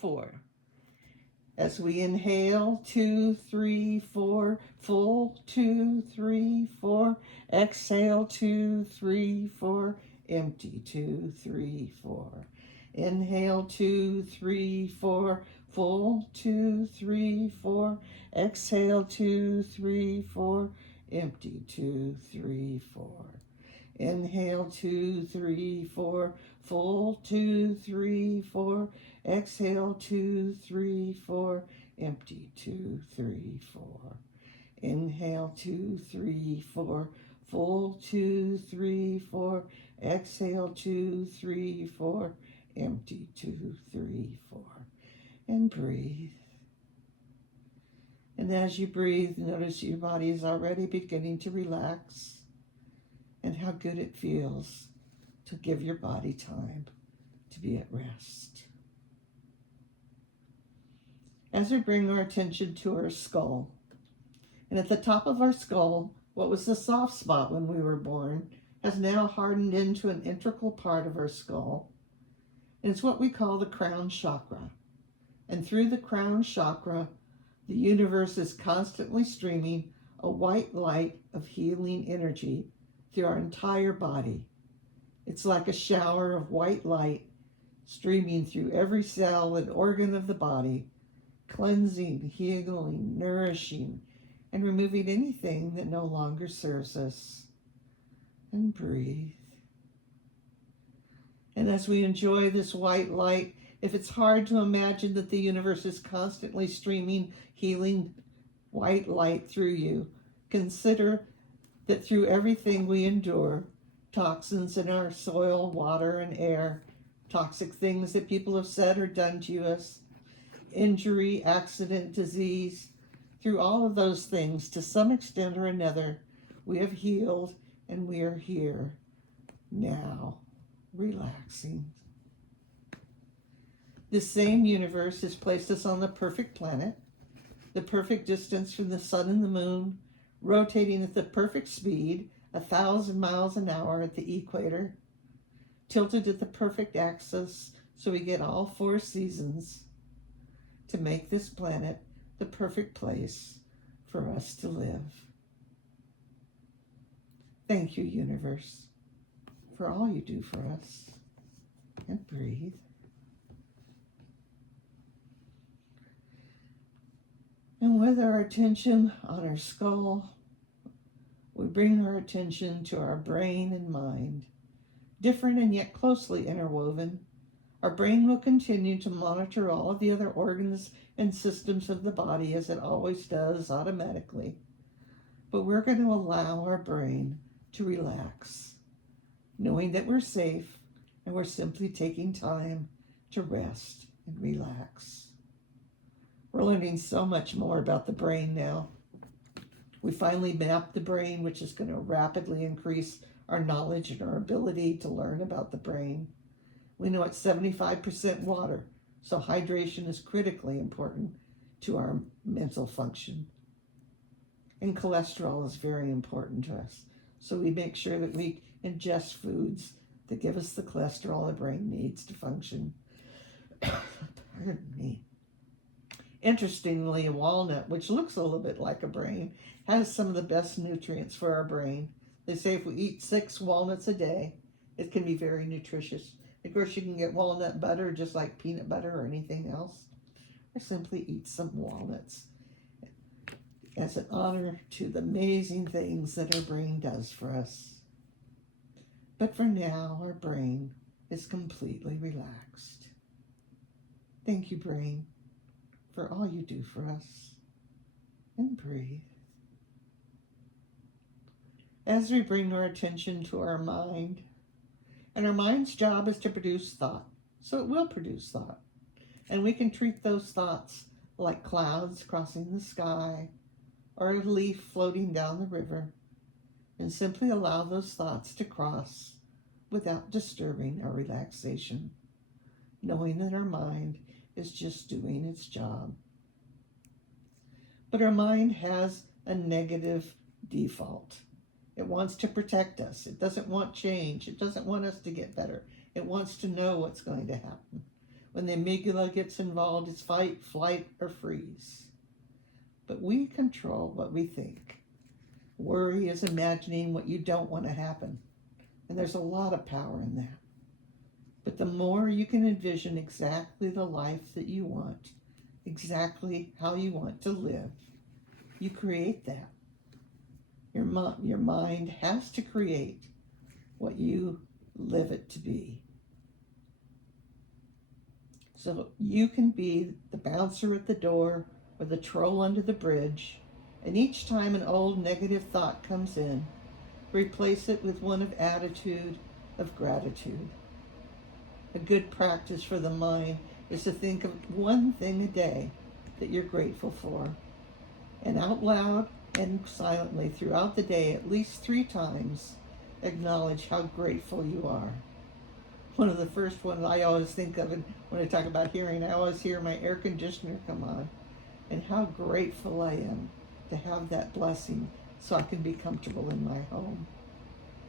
4. As we inhale, 2, 3, 4, full, 2, 3, 4. Exhale, 2, 3, 4, empty, 2, 3, 4. Inhale, 2, 3, 4, full, 2, 3, 4. Exhale, 2, 3, 4, empty, 2, 3, 4. Inhale, 2, 3, 4, full, 2, 3, 4. Exhale, 2, 3, 4, empty, 2, 3, 4. Inhale, 2, 3, 4, full, 2, 3, 4. Exhale, 2, 3, 4, empty, 2, 3, 4. And breathe. And as you breathe, notice your body is already beginning to relax, and how good it feels to give your body time to be at rest. As we bring our attention to our skull, and at the top of our skull, what was the soft spot when we were born has now hardened into an integral part of our skull, and it's what we call the crown chakra. And through the crown chakra, the universe is constantly streaming a white light of healing energy through our entire body. It's like a shower of white light streaming through every cell and organ of the body, cleansing, healing, nourishing, and removing anything that no longer serves us. And breathe. And as we enjoy this white light, if it's hard to imagine that the universe is constantly streaming healing white light through you, consider that through everything we endure, toxins in our soil, water, and air, toxic things that people have said or done to us, injury, accident, disease, through all of those things, to some extent or another, we have healed and we are here now, relaxing. This same universe has placed us on the perfect planet, the perfect distance from the sun and the moon, rotating at the perfect speed, 1,000 miles an hour at the equator, tilted at the perfect axis so we get all 4 seasons to make this planet the perfect place for us to live. Thank you, universe, for all you do for us. And breathe. And with our attention on our skull, we bring our attention to our brain and mind, different and yet closely interwoven. Our brain will continue to monitor all of the other organs and systems of the body as it always does automatically. But we're going to allow our brain to relax, knowing that we're safe and we're simply taking time to rest and relax. We're learning so much more about the brain now. We finally mapped the brain, which is going to rapidly increase our knowledge and our ability to learn about the brain. We know it's 75% water, so hydration is critically important to our mental function. And cholesterol is very important to us, so we make sure that we ingest foods that give us the cholesterol the brain needs to function. Pardon me. Interestingly, a walnut, which looks a little bit like a brain, has some of the best nutrients for our brain. They say if we eat 6 walnuts a day, it can be very nutritious. Of course, you can get walnut butter just like peanut butter or anything else, or simply eat some walnuts as an honor to the amazing things that our brain does for us. But for now, our brain is completely relaxed. Thank you, brain, for all you do for us. And breathe. As we bring our attention to our mind, and our mind's job is to produce thought, so it will produce thought. And we can treat those thoughts like clouds crossing the sky or a leaf floating down the river, and simply allow those thoughts to cross without disturbing our relaxation, knowing that our mind is just doing its job. But our mind has a negative default. It wants to protect us. It doesn't want change. It doesn't want us to get better. It wants to know what's going to happen. When the amygdala gets involved, it's fight, flight, or freeze. But we control what we think. Worry is imagining what you don't want to happen. And there's a lot of power in that. But the more you can envision exactly the life that you want, exactly how you want to live, you create that. Your mind has to create what you live it to be. So you can be the bouncer at the door or the troll under the bridge, and each time an old negative thought comes in, replace it with one of attitude of gratitude. A good practice for the mind is to think of one thing a day that you're grateful for, and out loud and silently throughout the day at least 3 times acknowledge how grateful you are. One of the first ones I always think of, and when I talk about hearing, I always hear my air conditioner come on, and how grateful I am to have that blessing so I can be comfortable in my home,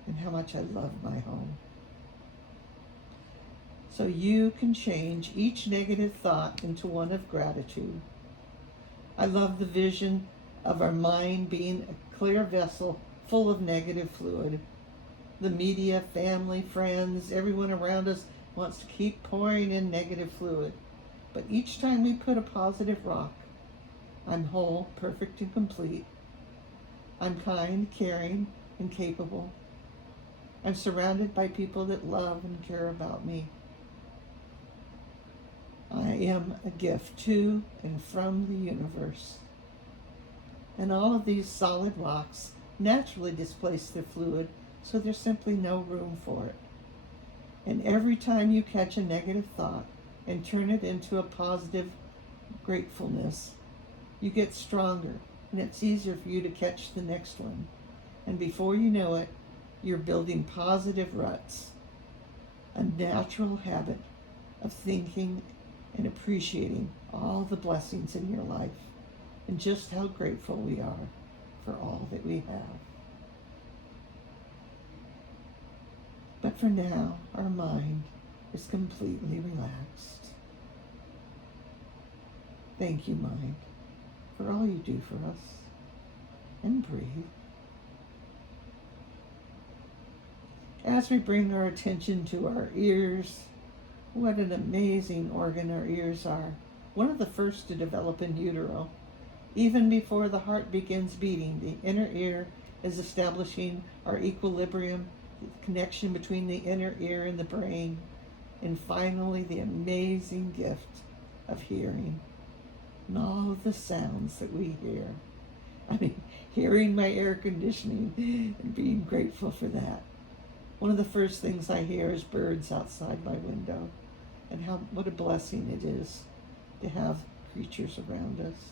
and how much I love my home. So you can change each negative thought into one of gratitude. I love the vision of our mind being a clear vessel full of negative fluid. The media, family, friends, everyone around us wants to keep pouring in negative fluid. But each time we put a positive rock, I'm whole, perfect, and complete. I'm kind, caring, and capable. I'm surrounded by people that love and care about me. I am a gift to and from the universe. And all of these solid rocks naturally displace their fluid, so there's simply no room for it. And every time you catch a negative thought and turn it into a positive gratefulness, you get stronger, and it's easier for you to catch the next one. And before you know it, you're building positive ruts, a natural habit of thinking and appreciating all the blessings in your life and just how grateful we are for all that we have. But for now, our mind is completely relaxed. Thank you, mind, for all you do for us. And breathe. As we bring our attention to our ears, what an amazing organ our ears are. One of the first to develop in utero. Even before the heart begins beating, the inner ear is establishing our equilibrium, the connection between the inner ear and the brain, and finally the amazing gift of hearing and all of the sounds that we hear. I mean, hearing my air conditioning and being grateful for that. One of the first things I hear is birds outside my window, and what a blessing it is to have creatures around us.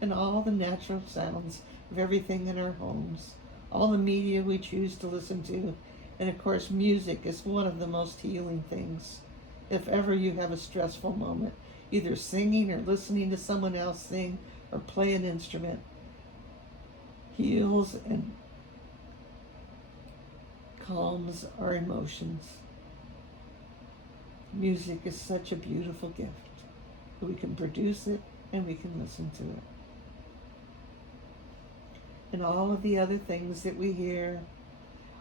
And all the natural sounds of everything in our homes, all the media we choose to listen to, and of course music is one of the most healing things. If ever you have a stressful moment, either singing or listening to someone else sing or play an instrument, heals and calms our emotions. Music is such a beautiful gift. We can produce it and we can listen to it. And all of the other things that we hear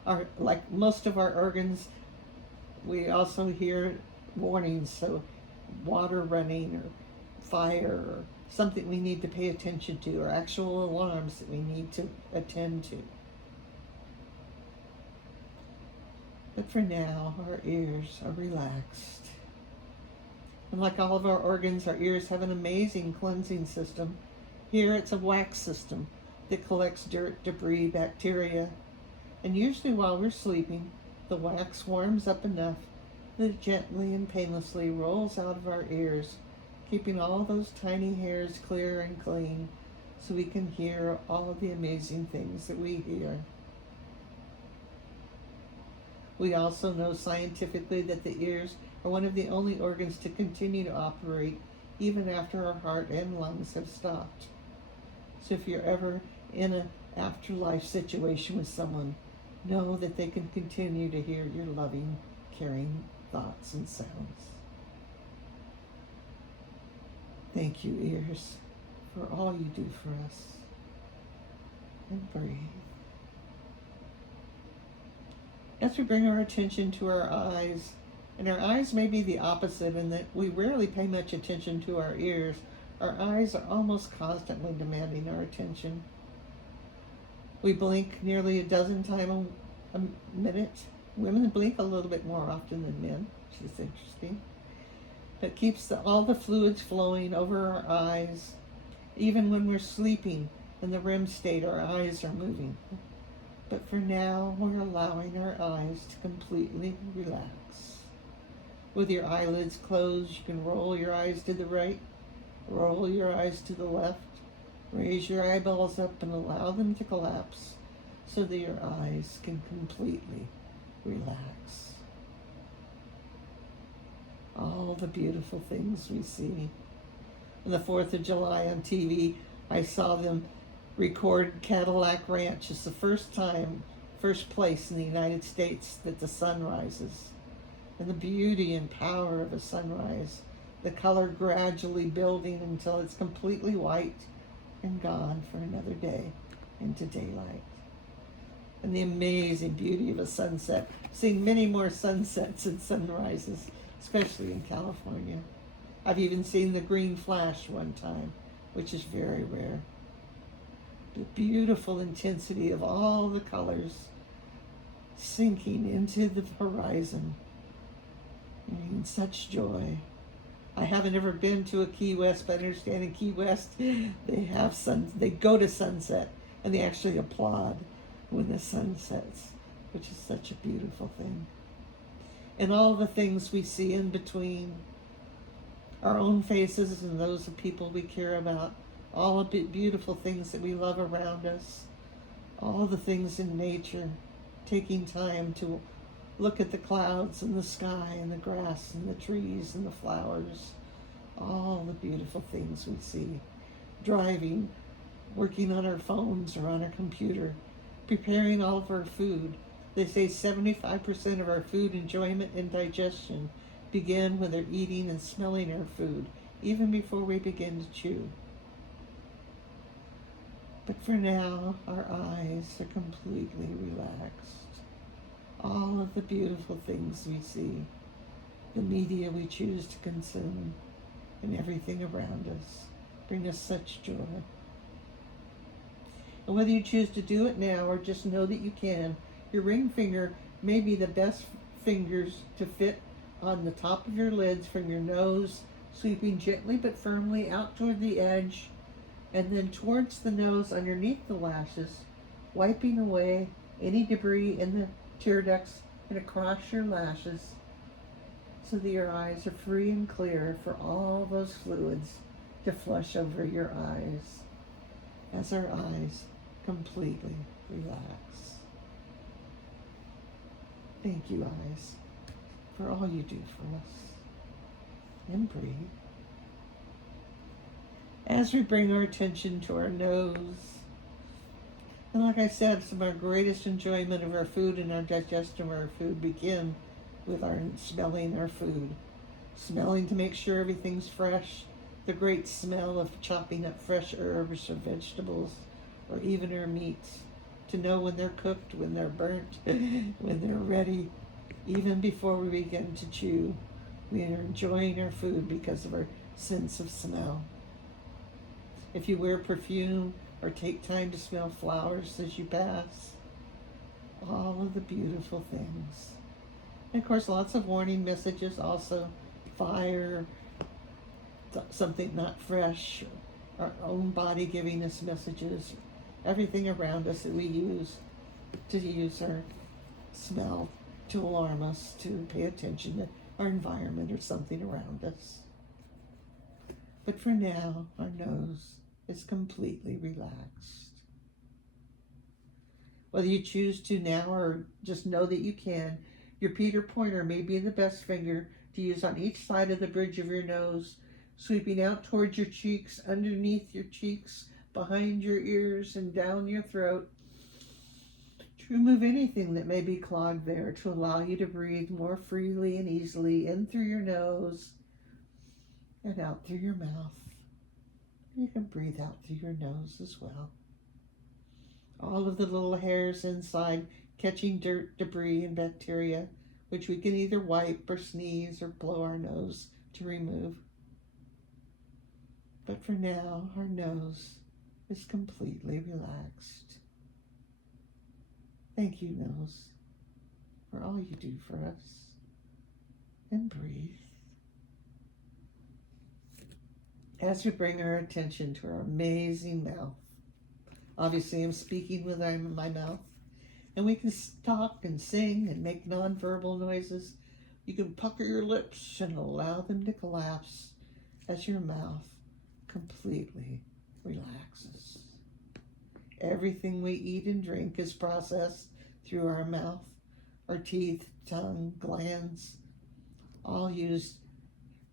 are, like most of our organs, we also hear warnings, so water running or fire or something we need to pay attention to, or actual alarms that we need to attend to. But for now, our ears are relaxed. And like all of our organs, our ears have an amazing cleansing system. Here it's a wax system that collects dirt, debris, bacteria. And usually while we're sleeping, the wax warms up enough that it gently and painlessly rolls out of our ears, keeping all those tiny hairs clear and clean so we can hear all of the amazing things that we hear. We also know scientifically that the ears are one of the only organs to continue to operate even after our heart and lungs have stopped. So if you're ever in an afterlife situation with someone, know that they can continue to hear your loving, caring thoughts and sounds. Thank you, ears, for all you do for us. And breathe. As we bring our attention to our eyes, and our eyes may be the opposite in that we rarely pay much attention to our ears, our eyes are almost constantly demanding our attention. We blink nearly a dozen times a minute. Women blink a little bit more often than men, which is interesting. It keeps all the fluids flowing over our eyes. Even when we're sleeping in the REM state, our eyes are moving. But for now, we're allowing our eyes to completely relax. With your eyelids closed, you can roll your eyes to the right, roll your eyes to the left, raise your eyeballs up and allow them to collapse so that your eyes can completely relax. All the beautiful things we see. On the 4th of July on TV, I saw them record Cadillac Ranch. It's the first place in the United States that the sun rises. And the beauty and power of a sunrise, the color gradually building until it's completely white and gone for another day into daylight. And the amazing beauty of a sunset, seeing many more sunsets and sunrises, especially in California. I've even seen the green flash one time, which is very rare. The beautiful intensity of all the colors sinking into the horizon, bringing such joy. I haven't ever been to a Key West, but I understand in Key West they go to sunset and they actually applaud when the sun sets, which is such a beautiful thing. And all the things we see in between, our own faces and those of people we care about, all of the beautiful things that we love around us, all the things in nature, taking time to look at the clouds and the sky and the grass and the trees and the flowers, all the beautiful things we see, driving, working on our phones or on our computer, preparing all of our food. They say 75% of our food enjoyment and digestion begin when they're eating and smelling our food, even before we begin to chew. But for now, our eyes are completely relaxed. All of the beautiful things we see, the media we choose to consume, and everything around us bring us such joy. And whether you choose to do it now or just know that you can, your ring finger may be the best fingers to fit on the top of your lids from your nose, sweeping gently but firmly out toward the edge, and then towards the nose underneath the lashes, wiping away any debris in the tear ducts and across your lashes so that your eyes are free and clear for all those fluids to flush over your eyes as our eyes completely relax. Thank you, eyes, for all you do for us. And breathe. As we bring our attention to our nose, and like I said, some of our greatest enjoyment of our food and our digestion of our food begin with our smelling our food. Smelling to make sure everything's fresh. The great smell of chopping up fresh herbs or vegetables, or even our meats. To know when they're cooked, when they're burnt, when they're ready. Even before we begin to chew, we are enjoying our food because of our sense of smell. If you wear perfume or take time to smell flowers as you pass, all of the beautiful things. And of course, lots of warning messages also. Fire, something not fresh, our own body giving us messages, everything around us that we use our smell to alarm us, to pay attention to our environment or something around us. But for now, our nose is completely relaxed. Whether you choose to now or just know that you can, your Peter Pointer may be the best finger to use on each side of the bridge of your nose, sweeping out towards your cheeks, underneath your cheeks, behind your ears, and down your throat, to remove anything that may be clogged there, to allow you to breathe more freely and easily in through your nose and out through your mouth. You can breathe out through your nose as well. All of the little hairs inside catching dirt, debris, and bacteria, which we can either wipe or sneeze or blow our nose to remove. But for now, our nose is completely relaxed. Thank you, nose, for all you do for us. And breathe. As we bring our attention to our amazing mouth, obviously I'm speaking with my mouth, and we can talk and sing and make nonverbal noises. You can pucker your lips and allow them to collapse as your mouth completely relaxes. Everything we eat and drink is processed through our mouth, our teeth, tongue, glands, all used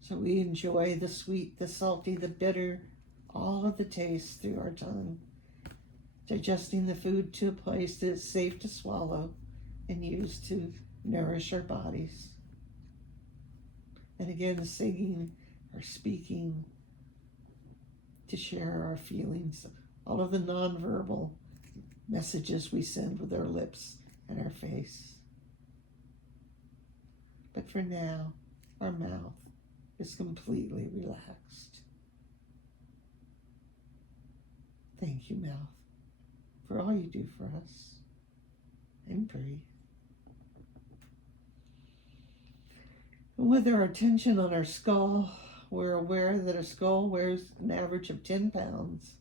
so we enjoy the sweet, the salty, the bitter, all of the tastes through our tongue, digesting the food to a place that is safe to swallow and used to nourish our bodies. And again, singing or speaking to share our feelings, all of the nonverbal messages we send with our lips and our face. But for now, our mouth is completely relaxed. Thank you, mouth, for all you do for us. And breathe. And with our attention on our skull, we're aware that a skull weighs an average of 10 pounds.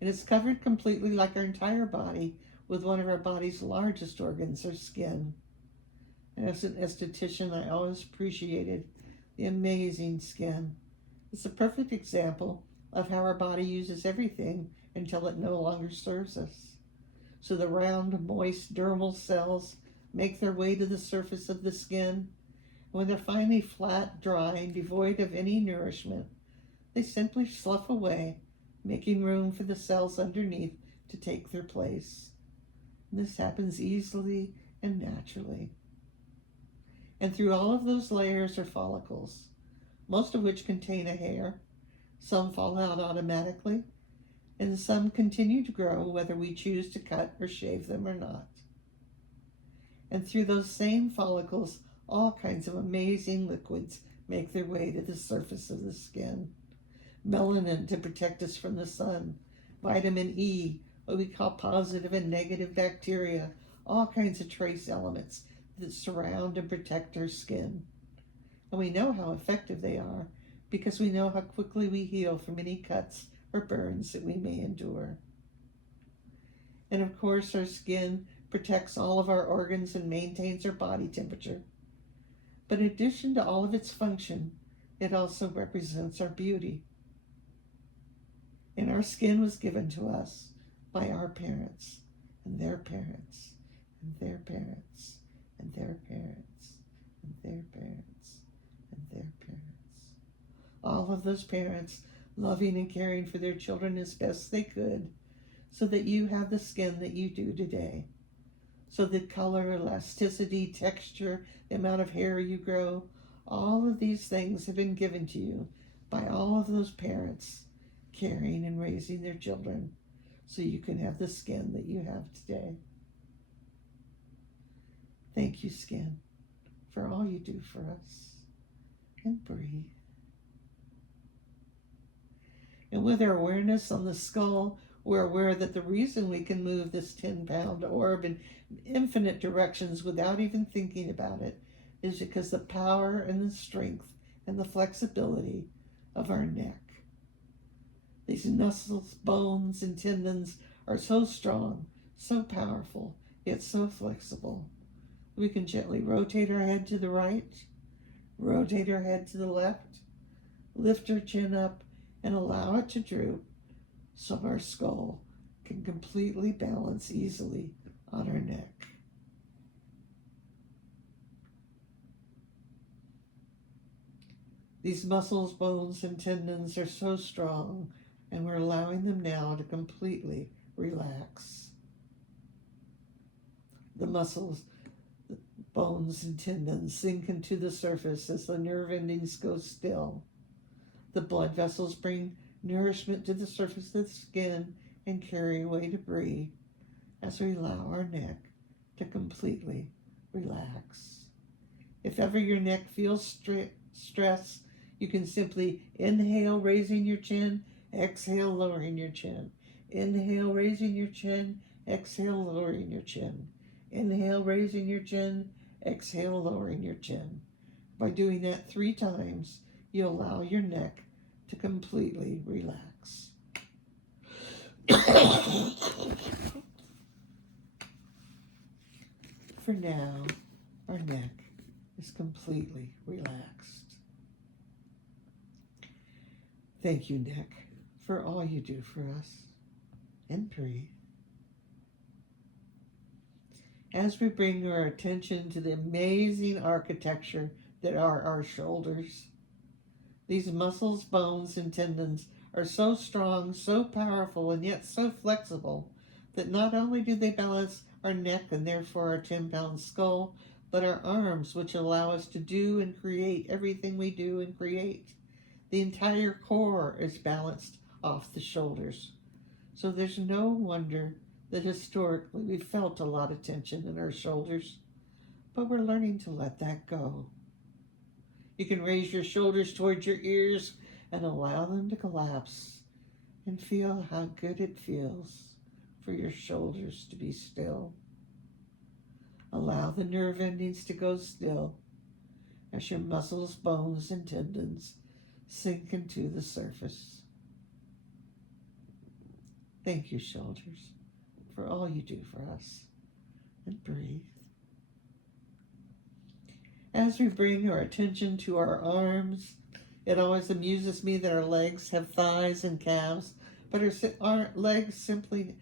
And it's covered completely like our entire body with one of our body's largest organs, our skin. And as an esthetician, I always appreciated the amazing skin. It's a perfect example of how our body uses everything until it no longer serves us. So the round, moist dermal cells make their way to the surface of the skin. When they're finally flat, dry, and devoid of any nourishment, they simply slough away, making room for the cells underneath to take their place. And this happens easily and naturally. And through all of those layers are follicles, most of which contain a hair. Some fall out automatically, and some continue to grow whether we choose to cut or shave them or not. And through those same follicles, all kinds of amazing liquids make their way to the surface of the skin. Melanin to protect us from the sun, vitamin E, what we call positive and negative bacteria, all kinds of trace elements that surround and protect our skin. And we know how effective they are because we know how quickly we heal from any cuts or burns that we may endure. And of course, our skin protects all of our organs and maintains our body temperature. But in addition to all of its function, it also represents our beauty. And our skin was given to us by our parents and their parents and their parents and their parents and their parents and their parents. All of those parents loving and caring for their children as best they could so that you have the skin that you do today. So the color, elasticity, texture, the amount of hair you grow, all of these things have been given to you by all of those parents caring and raising their children so you can have the skin that you have today. Thank you, skin, for all you do for us. And breathe. And with our awareness on the skull, we're aware that the reason we can move this 10-pound orb in infinite directions without even thinking about it is because the power and the strength and the flexibility of our neck. These muscles, bones, and tendons are so strong, so powerful, yet so flexible. We can gently rotate our head to the right, rotate our head to the left, lift our chin up, and allow it to droop so our skull can completely balance easily on our neck. These muscles, bones, and tendons are so strong, and we're allowing them now to completely relax. The muscles, bones, and tendons sink into the surface as the nerve endings go still. The blood vessels bring nourishment to the surface of the skin and carry away debris as we allow our neck to completely relax. If ever your neck feels stress, you can simply inhale, raising your chin, exhale, lowering your chin. Inhale, raising your chin, exhale, lowering your chin. Inhale, raising your chin, exhale, lowering your chin. By doing that 3 times, you allow your neck to completely relax. For now, our neck is completely relaxed. Thank you, neck, for all you do for us. And breathe. As we bring our attention to the amazing architecture that are our shoulders, these muscles, bones, and tendons are so strong, so powerful, and yet so flexible that not only do they balance our neck and therefore our 10-pound skull, but our arms, which allow us to do and create everything we do and create. The entire core is balanced off the shoulders. So there's no wonder that historically we felt a lot of tension in our shoulders, but we're learning to let that go. You can raise your shoulders towards your ears and allow them to collapse and feel how good it feels for your shoulders to be still. Allow the nerve endings to go still as your muscles, bones, and tendons sink into the surface. Thank you, shoulders, for all you do for us. And breathe. As we bring our attention to our arms, it always amuses me that our legs have thighs and calves, but our arms simply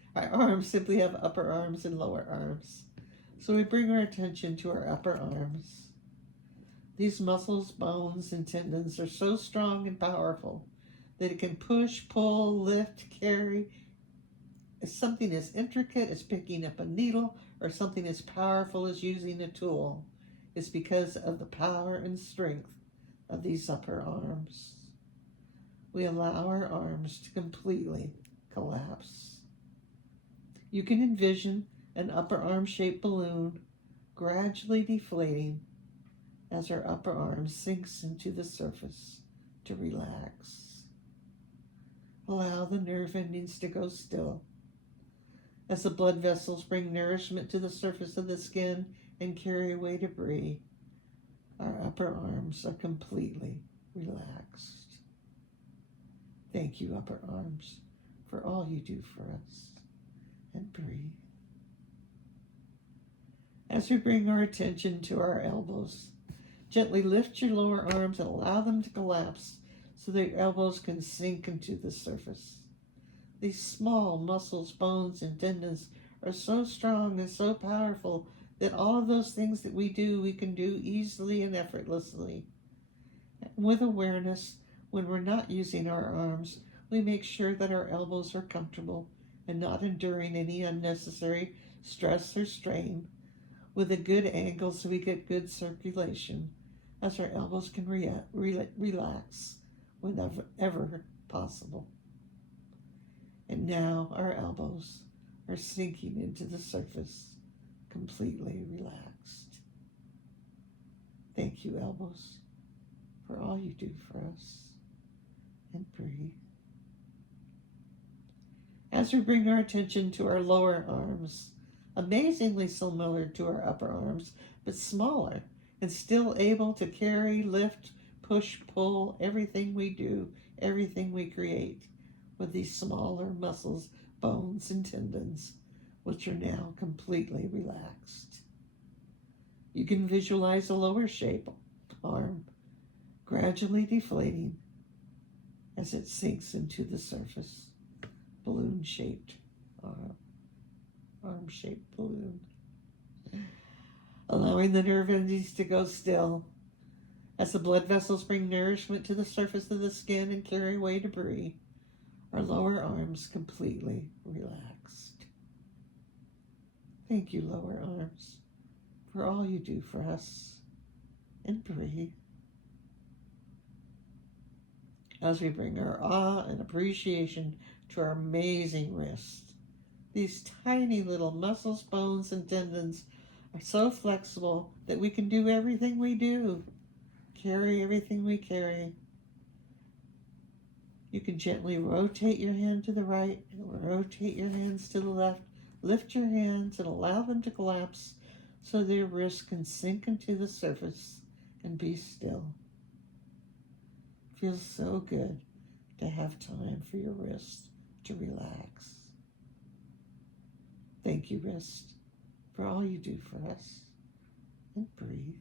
have upper arms and lower arms. So we bring our attention to our upper arms. These muscles, bones, and tendons are so strong and powerful that it can push, pull, lift, carry. Something as intricate as picking up a needle or something as powerful as using a tool. It's because of the power and strength of these upper arms. We allow our arms to completely collapse. You can envision an upper arm shaped balloon gradually deflating as our upper arm sinks into the surface to relax. Allow the nerve endings to go still as the blood vessels bring nourishment to the surface of the skin and carry away debris. Our upper arms are completely relaxed. Thank you, upper arms, for all you do for us. And breathe. As we bring our attention to our elbows, gently lift your lower arms and allow them to collapse so that your elbows can sink into the surface. These small muscles, bones, and tendons are so strong and so powerful that all of those things that we do, we can do easily and effortlessly. With awareness, when we're not using our arms, we make sure that our elbows are comfortable and not enduring any unnecessary stress or strain, with a good angle so we get good circulation, as our elbows can relax whenever possible. And now our elbows are sinking into the surface, completely relaxed. Thank you, elbows, for all you do for us. And breathe. As we bring our attention to our lower arms, amazingly similar to our upper arms, but smaller, and still able to carry, lift, push, pull everything we do, everything we create, with these smaller muscles, bones, and tendons, which are now completely relaxed. You can visualize a lower shape arm gradually deflating as it sinks into the surface. Balloon-shaped arm-shaped balloon. Allowing the nerve endings to go still as the blood vessels bring nourishment to the surface of the skin and carry away debris. Our lower arms completely relaxed. Thank you, lower arms, for all you do for us. And breathe. as we bring our awe and appreciation to our amazing wrists. These tiny little muscles, bones, and tendons are so flexible that we can do everything we do, carry everything we carry. You can gently rotate your hand to the right and rotate your hands to the left. Lift your hands and allow them to collapse so their wrists can sink into the surface and be still. It feels so good to have time for your wrist to relax. Thank you, wrist, for all you do for us. And breathe.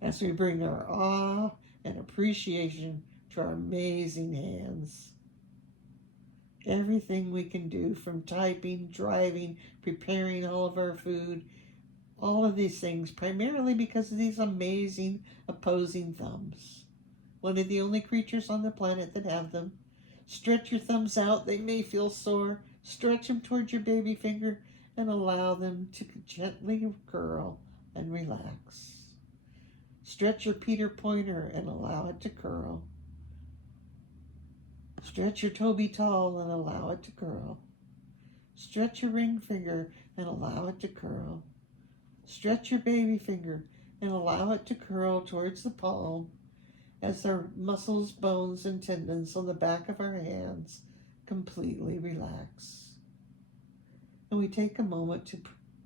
As we bring our awe and appreciation to our amazing hands. Everything we can do, from typing, driving, preparing all of our food, all of these things, primarily because of these amazing opposing thumbs. One of the only creatures on the planet that have them. Stretch your thumbs out. They may feel sore. Stretch them towards your baby finger and allow them to gently curl and relax. Stretch your Peter Pointer and allow it to curl. Stretch your Toby Tall and allow it to curl. Stretch your ring finger and allow it to curl. Stretch your baby finger and allow it to curl towards the palm as our muscles, bones, and tendons on the back of our hands completely relax. And we take a moment to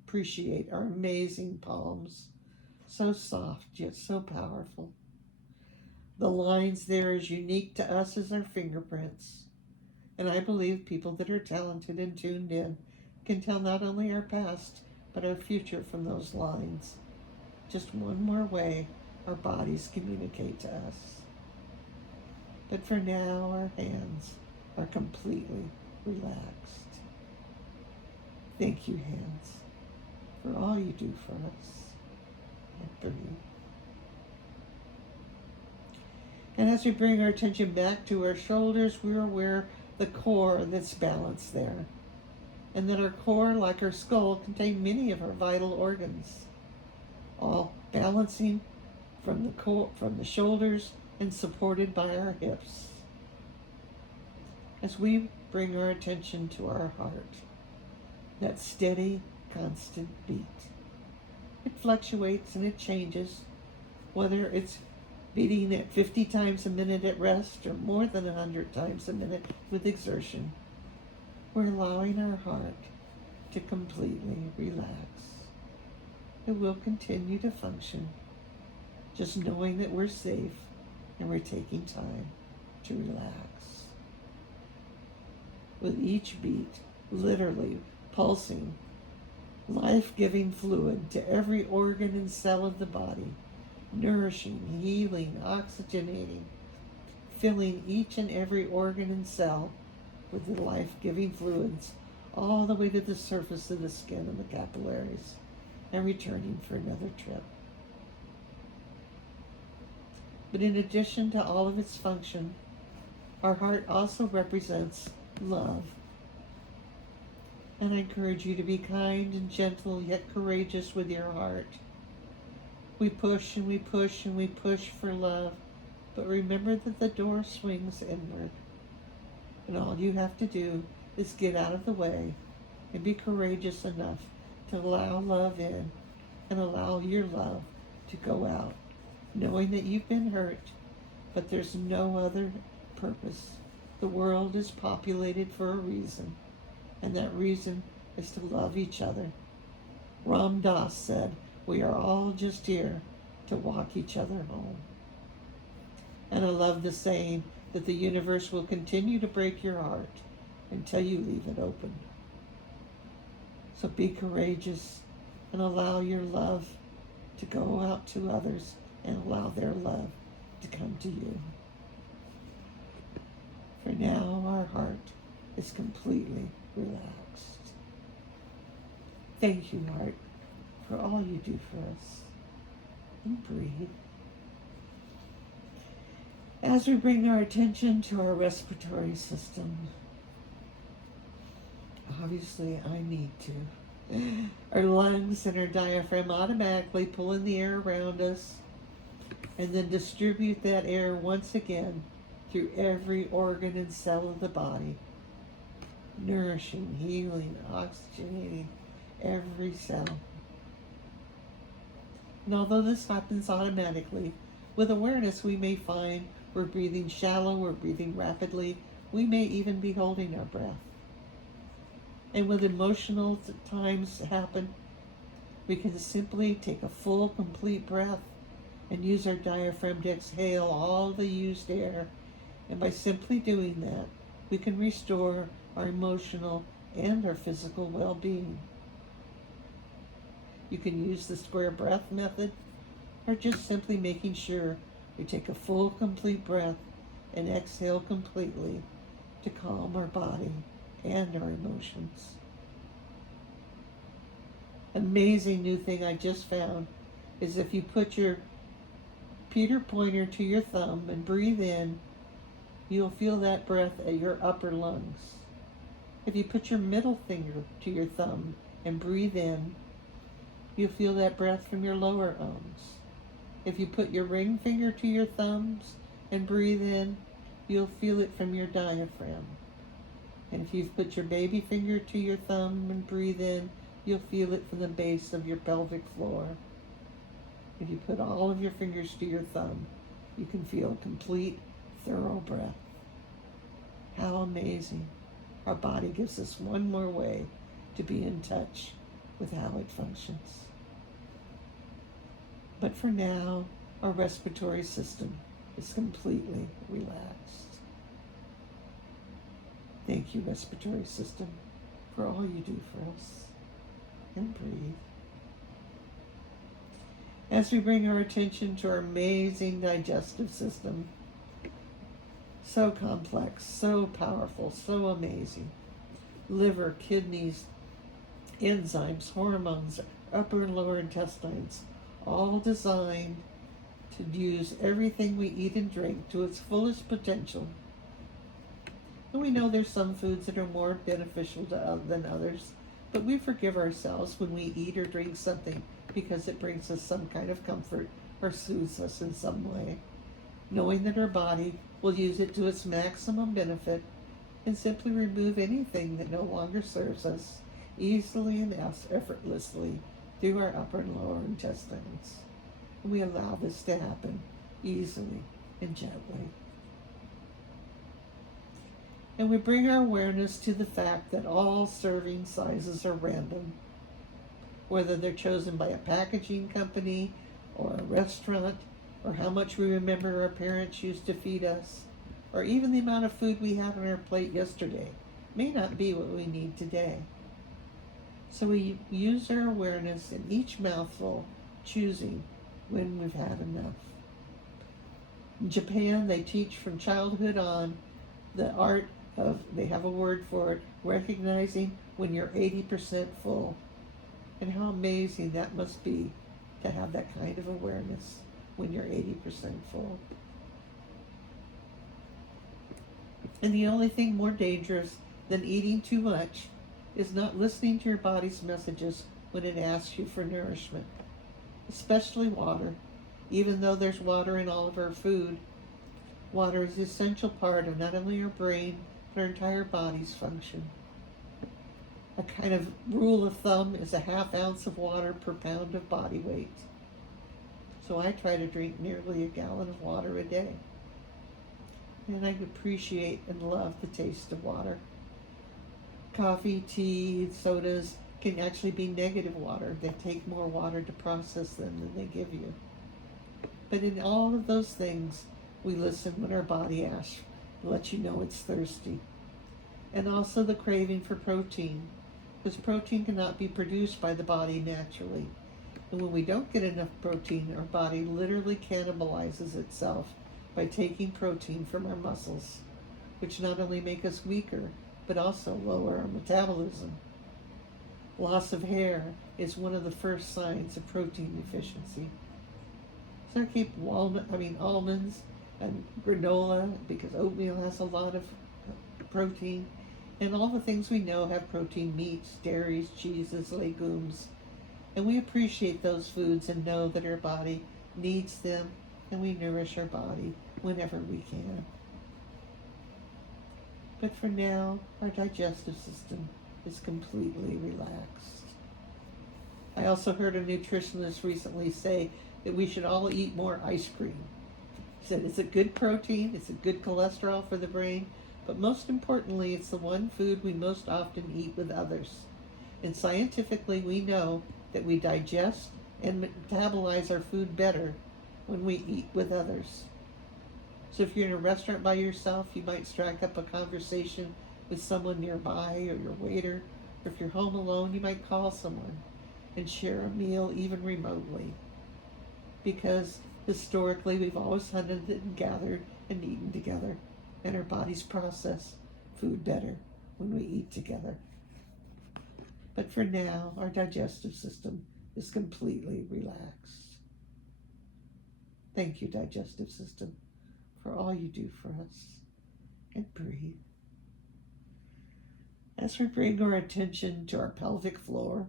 appreciate our amazing palms, so soft yet so powerful. The lines there as unique to us as our fingerprints. And I believe people that are talented and tuned in can tell not only our past, but our future from those lines. Just one more way our bodies communicate to us. But for now, our hands are completely relaxed. Thank you, hands, for all you do for us. And breathe. And as we bring our attention back to our shoulders, we're aware the core that's balanced there. And that our core, like our skull, contain many of our vital organs, all balancing from the shoulders and supported by our hips. As we bring our attention to our heart, that steady, constant beat. It fluctuates and it changes, whether it's beating at 50 times a minute at rest or more than 100 times a minute with exertion. We're allowing our heart to completely relax. It will continue to function, just knowing that we're safe and we're taking time to relax. With each beat, literally pulsing life-giving fluid to every organ and cell of the body, nourishing, healing, oxygenating, filling each and every organ and cell with the life-giving fluids all the way to the surface of the skin and the capillaries, and returning for another trip. But in addition to all of its function, our heart also represents love. And I encourage you to be kind and gentle, yet courageous with your heart. We push and we push and we push for love, but remember that the door swings inward. And all you have to do is get out of the way and be courageous enough to allow love in and allow your love to go out, knowing that you've been hurt, but there's no other purpose. The world is populated for a reason, and that reason is to love each other. Ram Dass said, "We are all just here to walk each other home." And I love the saying that the universe will continue to break your heart until you leave it open. So be courageous and allow your love to go out to others and allow their love to come to you. For now, our heart is completely relaxed. Thank you, heart, for all you do for us. And breathe. As we bring our attention to our respiratory system, obviously I need to. Our lungs and our diaphragm automatically pull in the air around us, and then distribute that air once again through every organ and cell of the body, nourishing, healing, oxygenating every cell. And although this happens automatically, with awareness we may find we're breathing shallow, we're breathing rapidly, we may even be holding our breath. And when emotional times happen, we can simply take a full, complete breath and use our diaphragm to exhale all the used air. And by simply doing that, we can restore our emotional and our physical well-being. You can use the square breath method, or just simply making sure we take a full, complete breath and exhale completely to calm our body and our emotions. Amazing new thing I just found is if you put your Peter pointer to your thumb and breathe in, you'll feel that breath at your upper lungs. If you put your middle finger to your thumb and breathe in, you'll feel that breath from your lower lungs. If you put your ring finger to your thumbs and breathe in, you'll feel it from your diaphragm. And if you've put your baby finger to your thumb and breathe in, you'll feel it from the base of your pelvic floor. If you put all of your fingers to your thumb, you can feel complete, thorough breath. How amazing. Our body gives us one more way to be in touch with how it functions. But for now, our respiratory system is completely relaxed. Thank you, respiratory system, for all you do for us. And breathe. As we bring our attention to our amazing digestive system, so complex, so powerful, so amazing. Liver, kidneys, enzymes, hormones, upper and lower intestines, all designed to use everything we eat and drink to its fullest potential. And we know there's some foods that are more beneficial than others, but we forgive ourselves when we eat or drink something because it brings us some kind of comfort or soothes us in some way, knowing that our body will use it to its maximum benefit and simply remove anything that no longer serves us easily and effortlessly through our upper and lower intestines. And we allow this to happen easily and gently. And we bring our awareness to the fact that all serving sizes are random, whether they're chosen by a packaging company or a restaurant, or how much we remember our parents used to feed us, or even the amount of food we had on our plate yesterday may not be what we need today. So we use our awareness in each mouthful, choosing when we've had enough. In Japan, they teach from childhood on the art of, they have a word for it, recognizing when you're 80% full. And how amazing that must be to have that kind of awareness when you're 80% full. And the only thing more dangerous than eating too much is not listening to your body's messages when it asks you for nourishment, especially water. Even though there's water in all of our food, water is an essential part of not only our brain, but our entire body's function. A kind of rule of thumb is a half ounce of water per pound of body weight. So I try to drink nearly a gallon of water a day. And I appreciate and love the taste of water. Coffee, tea, sodas can actually be negative water. They take more water to process them than they give you. But in all of those things, we listen when our body asks to let you know it's thirsty. And also the craving for protein, because protein cannot be produced by the body naturally. And when we don't get enough protein, our body literally cannibalizes itself by taking protein from our muscles, which not only make us weaker, but also lower our metabolism. Loss of hair is one of the first signs of protein deficiency. So I keep almonds and granola, because oatmeal has a lot of protein, and all the things we know have protein: meats, dairies, cheeses, legumes. And we appreciate those foods and know that our body needs them and we nourish our body whenever we can. But for now, our digestive system is completely relaxed. I also heard a nutritionist recently say that we should all eat more ice cream. He said it's a good protein, it's a good cholesterol for the brain, but most importantly, it's the one food we most often eat with others. And scientifically, we know that we digest and metabolize our food better when we eat with others. So if you're in a restaurant by yourself, you might strike up a conversation with someone nearby or your waiter. Or if you're home alone, you might call someone and share a meal even remotely. Because historically, we've always hunted and gathered and eaten together, and our bodies process food better when we eat together. But for now, our digestive system is completely relaxed. Thank you, digestive system, for all you do for us. And breathe. As we bring our attention to our pelvic floor,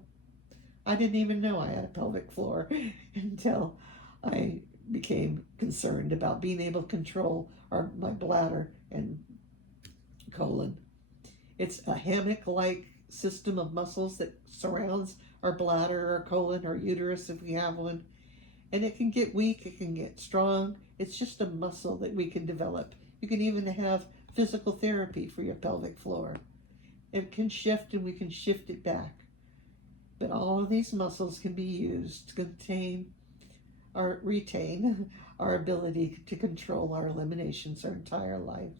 I didn't even know I had a pelvic floor until I became concerned about being able to control my bladder and colon. It's a hammock-like system of muscles that surrounds our bladder, our colon, our uterus if we have one. And it can get weak, it can get strong. It's just a muscle that we can develop. You can even have physical therapy for your pelvic floor. It can shift and we can shift it back. But all of these muscles can be used to retain our ability to control our eliminations our entire life.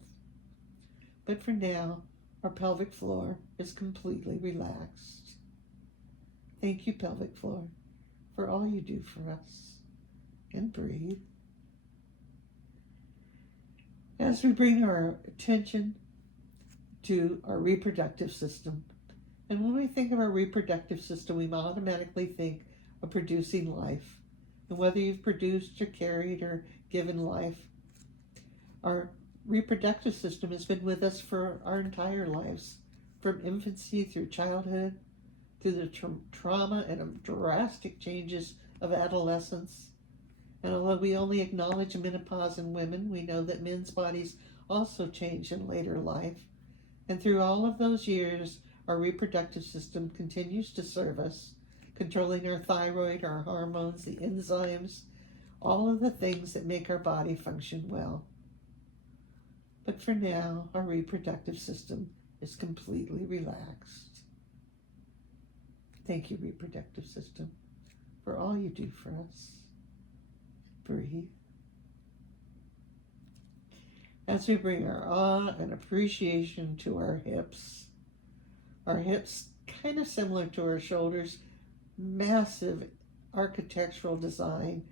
But for now, our pelvic floor is completely relaxed. Thank you, pelvic floor, for all you do for us. And breathe. As we bring our attention to our reproductive system, and when we think of our reproductive system, we automatically think of producing life. And whether you've produced or carried or given life, our reproductive system has been with us for our entire lives, from infancy through childhood, through the trauma and drastic changes of adolescence. And although we only acknowledge menopause in women, we know that men's bodies also change in later life. And through all of those years, our reproductive system continues to serve us, controlling our thyroid, our hormones, the enzymes, all of the things that make our body function well. But for now, our reproductive system is completely relaxed. Thank you, reproductive system, for all you do for us. Breathe. As we bring our awe and appreciation to our hips kind of similar to our shoulders, massive architectural design,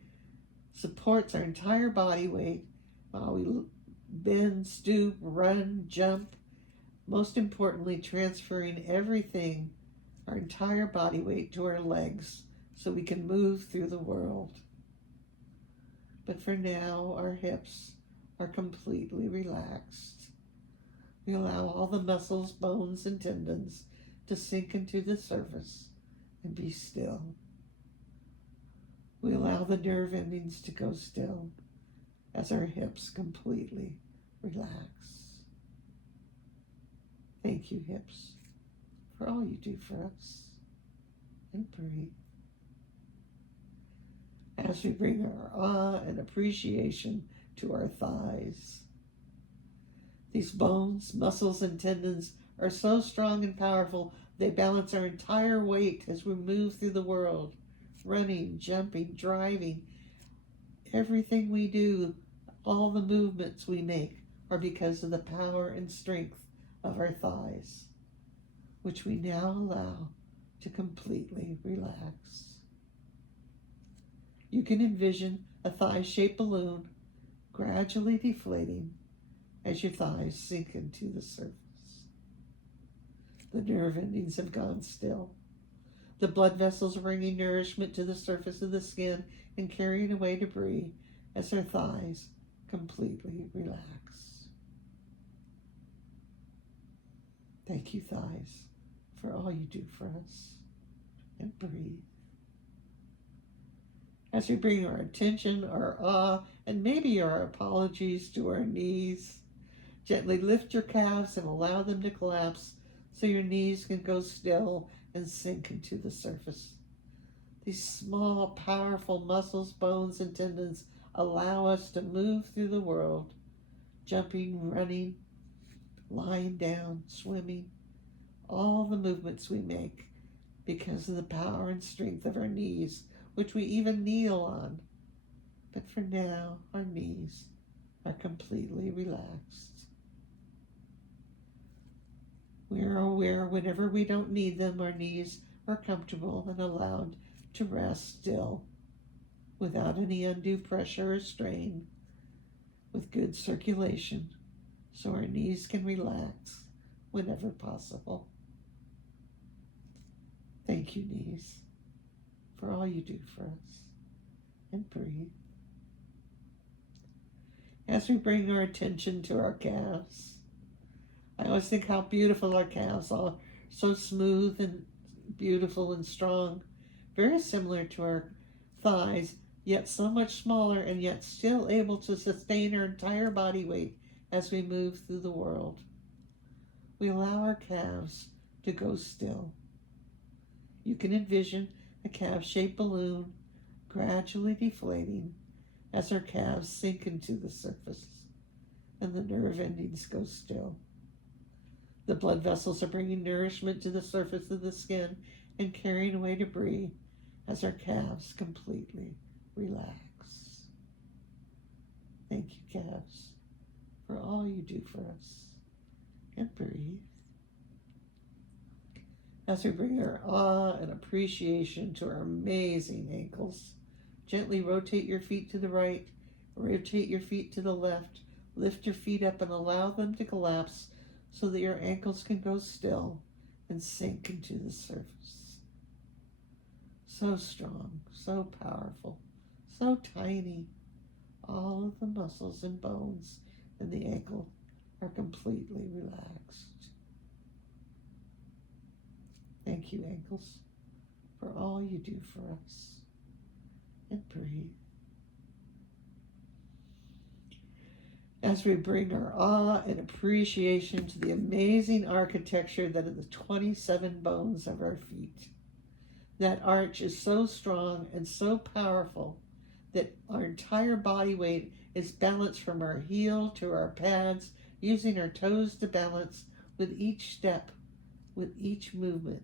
supports our entire body weight while we bend, stoop, run, jump, most importantly, transferring everything, our entire body weight to our legs so we can move through the world. But for now, our hips are completely relaxed. We allow all the muscles, bones, and tendons to sink into the surface and be still. We allow the nerve endings to go still as our hips completely relax. Thank you, hips, for all you do for us. And breathe. As we bring our awe and appreciation to our thighs. These bones, muscles, and tendons are so strong and powerful, they balance our entire weight as we move through the world, running, jumping, driving. Everything we do, all the movements we make are because of the power and strength of our thighs, which we now allow to completely relax. You can envision a thigh-shaped balloon gradually deflating as your thighs sink into the surface. The nerve endings have gone still. The blood vessels are bringing nourishment to the surface of the skin and carrying away debris as our thighs completely relax. Thank you, thighs, for all you do for us. And breathe. As we bring our attention, our awe, and maybe our apologies to our knees, gently lift your calves and allow them to collapse so your knees can go still and sink into the surface. These small, powerful muscles, bones, and tendons allow us to move through the world, jumping, running, lying down, swimming, all the movements we make because of the power and strength of our knees, which we even kneel on. But for now, our knees are completely relaxed. We are aware whenever we don't need them, our knees are comfortable and allowed to rest still without any undue pressure or strain, with good circulation, so our knees can relax whenever possible. Thank you, knees, for all you do for us. And breathe. As we bring our attention to our calves, I always think how beautiful our calves are, so smooth and beautiful and strong, very similar to our thighs, yet so much smaller and yet still able to sustain our entire body weight as we move through the world. We allow our calves to go still. You can envision a calf-shaped balloon gradually deflating as our calves sink into the surface and the nerve endings go still. The blood vessels are bringing nourishment to the surface of the skin and carrying away debris as our calves completely relax. Thank you, calves, for all you do for us. And breathe. As we bring our awe and appreciation to our amazing ankles, gently rotate your feet to the right, rotate your feet to the left, lift your feet up and allow them to collapse so that your ankles can go still and sink into the surface. So strong, so powerful, so tiny. All of the muscles and bones in the ankle are completely relaxed. Thank you, ankles, for all you do for us. And breathe. As we bring our awe and appreciation to the amazing architecture that are the 27 bones of our feet. That arch is so strong and so powerful that our entire body weight is balanced from our heel to our pads, using our toes to balance with each step, with each movement.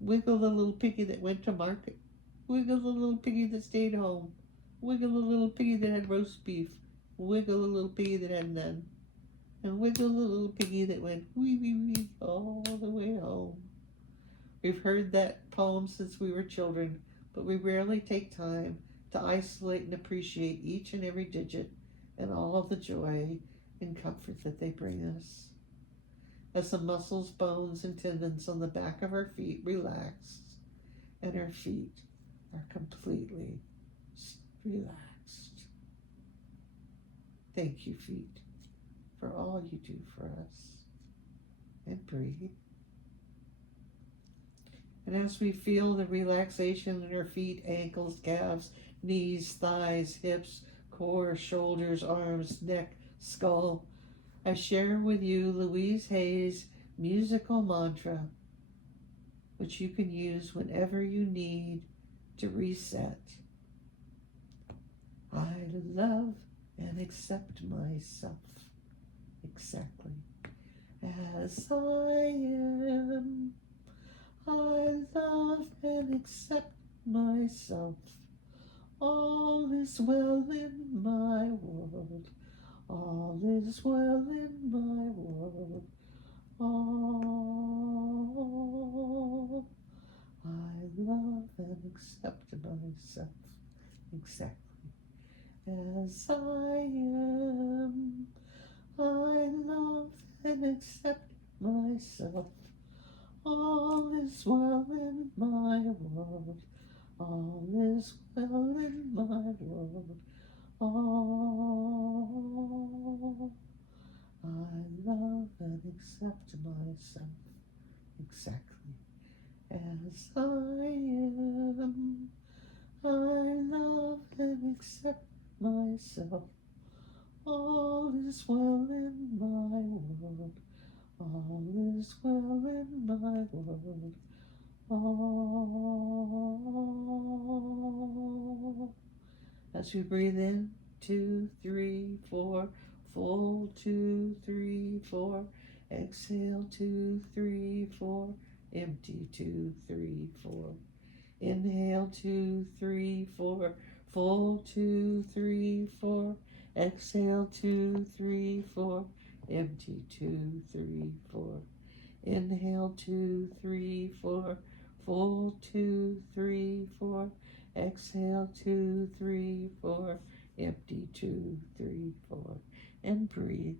Wiggle the little piggy that went to market. Wiggle the little piggy that stayed home. Wiggle the little piggy that had roast beef. Wiggle the little piggy that had none. And wiggle the little piggy that went wee wee wee all the way home. We've heard that poem since we were children, but we rarely take time to isolate and appreciate each and every digit and all of the joy and comfort that they bring us. As the muscles, bones, and tendons on the back of our feet relax, and our feet are completely relaxed. Thank you, feet, for all you do for us. And breathe. And as we feel the relaxation in our feet, ankles, calves, knees, thighs, hips, core, shoulders, arms, neck, skull, I share with you Louise Hay's musical mantra, which you can use whenever you need to reset. I love and accept myself exactly as I am. I love and accept myself. All is well in my world. All is well in my world. All. I love and accept myself exactly as I am. I love and accept myself. All is well in my world. All is well in my world. All. I love and accept myself exactly as I am. I love and accept myself. All is well in my world. All is well in my world. All. As we breathe in, 2, 3, 4. Full, 2, 3, 4. Exhale, 2, 3, 4. Empty, 2, 3, 4. Inhale, 2, 3, 4. Full, 2, 3, 4. Exhale, 2, 3, 4. Empty, 2, 3, 4. Inhale, 2, 3, 4. Full, 2, 3, 4. Exhale, 2, 3, 4. Empty, 2, 3, 4. And breathe.